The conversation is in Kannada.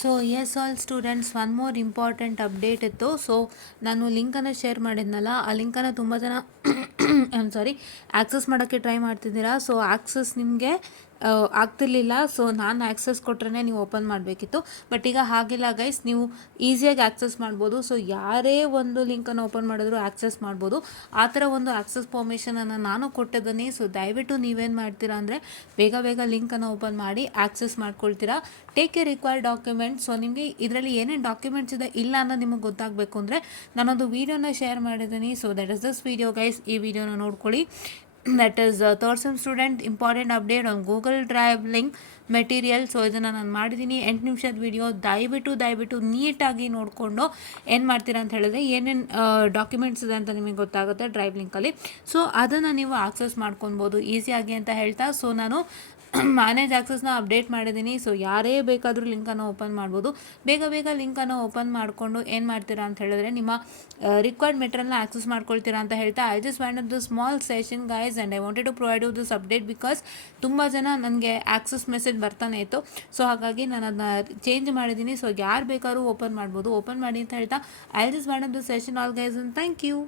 So yes all students, one more important update ಇತ್ತು. ಸೊ ನಾನು ಲಿಂಕನ್ನು ಶೇರ್ ಮಾಡಿದ್ನಲ್ಲ, ಆ ಲಿಂಕನ್ನು ತುಂಬ ಜನ ಆ್ಯಕ್ಸಸ್ ಮಾಡೋಕ್ಕೆ ಟ್ರೈ ಮಾಡ್ತಿದ್ದೀರಾ. ಸೊ ಆ್ಯಕ್ಸಸ್ ನಿಮಗೆ ಆಗ್ತಿರ್ಲಿಲ್ಲ. ಸೊ ನಾನು ಆ್ಯಕ್ಸಸ್ ಕೊಟ್ರೆ ನೀವು ಓಪನ್ ಮಾಡಬೇಕಿತ್ತು. ಬಟ್ ಈಗ ಹಾಗಿಲ್ಲ ಗೈಸ್, ನೀವು ಈಸಿಯಾಗಿ ಆ್ಯಕ್ಸಸ್ ಮಾಡ್ಬೋದು. ಸೊ ಯಾರೇ ಒಂದು ಲಿಂಕನ್ನು ಓಪನ್ ಮಾಡಿದ್ರು ಆ್ಯಕ್ಸಸ್ ಮಾಡ್ಬೋದು. ಆ ಥರ ಒಂದು ಆ್ಯಕ್ಸಸ್ ಪರ್ಮಿಷನನ್ನು ನಾನು ಕೊಟ್ಟಿದ್ದೀನಿ. ಸೊ ದಯವಿಟ್ಟು ನೀವೇನು ಮಾಡ್ತೀರಾ ಅಂದರೆ ಬೇಗ ಲಿಂಕನ್ನು ಓಪನ್ ಮಾಡಿ ಆ್ಯಕ್ಸಸ್ ಮಾಡ್ಕೊಳ್ತೀರಾ. Take a required documents. So ನಿಮಗೆ ಇದರಲ್ಲಿ ಏನೇನು ಡಾಕ್ಯುಮೆಂಟ್ಸ್ ಇದೆ ಇಲ್ಲ ಅನ್ನೋದು ನಿಮಗೆ ಗೊತ್ತಾಗಬೇಕು ಅಂದರೆ ನಾನೊಂದು ವೀಡಿಯೋನ ಶೇರ್ ಮಾಡಿದ್ದೀನಿ. So that is this video guys. ಈ ವಿಡಿಯೋನ ನೋಡ್ಕೊಳ್ಳಿ. that is third sem student important update on Google Drive link material. So ಇದನ್ನು ನಾನು ಮಾಡಿದ್ದೀನಿ 8 ನಿಮಿಷದ ವಿಡಿಯೋ. ದಯವಿಟ್ಟು ನೀಟಾಗಿ ನೋಡಿಕೊಂಡು ಏನು ಮಾಡ್ತೀರಾ ಅಂತ ಹೇಳಿದ್ರೆ ಏನೇನು ಡಾಕ್ಯುಮೆಂಟ್ಸ್ ಇದೆ ಅಂತ ನಿಮಗೆ ಗೊತ್ತಾಗುತ್ತೆ ಡ್ರೈವ್ ಲಿಂಕಲ್ಲಿ. ಸೊ ಅದನ್ನು ನೀವು ಆಕ್ಸೆಸ್ ಮಾಡ್ಕೊಬೋದು ಈಸಿಯಾಗಿ ಅಂತ ಹೇಳ್ತಾ, ಸೊ ನಾನು ಮ್ಯಾನೇಜ್ ಆಕ್ಸೆಸ್ನ ಅಪ್ಡೇಟ್ ಮಾಡಿದ್ದೀನಿ. ಸೊ ಯಾರೇ ಬೇಕಾದರೂ ಲಿಂಕನ್ನು ಓಪನ್ ಮಾಡ್ಬೋದು. ಬೇಗ ಲಿಂಕನ್ನು ಓಪನ್ ಮಾಡಿಕೊಂಡು ಏನು ಮಾಡ್ತೀರಾ ಅಂತ ಹೇಳಿದ್ರೆ ನಿಮ್ಮ ರಿಕ್ವೈರ್ಡ್ ಮೆಟೀರಿಯಲ್ನ ಆಕ್ಸೆಸ್ ಮಾಡ್ಕೊಳ್ತೀರಾ ಅಂತ ಹೇಳ್ತಾ, I just wind up the small session guys and I wanted to provide you this update because ತುಂಬ ಜನ ನನಗೆ ಆಕ್ಸೆಸ್ ಮೆಸೇಜ್ ಬರ್ತಾನೆ ಇತ್ತು. ಸೊ ಹಾಗಾಗಿ ನಾನು ಅದನ್ನ ಚೇಂಜ್ ಮಾಡಿದ್ದೀನಿ. ಸೊ ಯಾರು ಬೇಕಾದ್ರೂ ಓಪನ್ ಮಾಡ್ಬೋದು. ಓಪನ್ ಮಾಡಿ ಅಂತ ಹೇಳ್ತಾ, I just wind up the session all guys and thank you.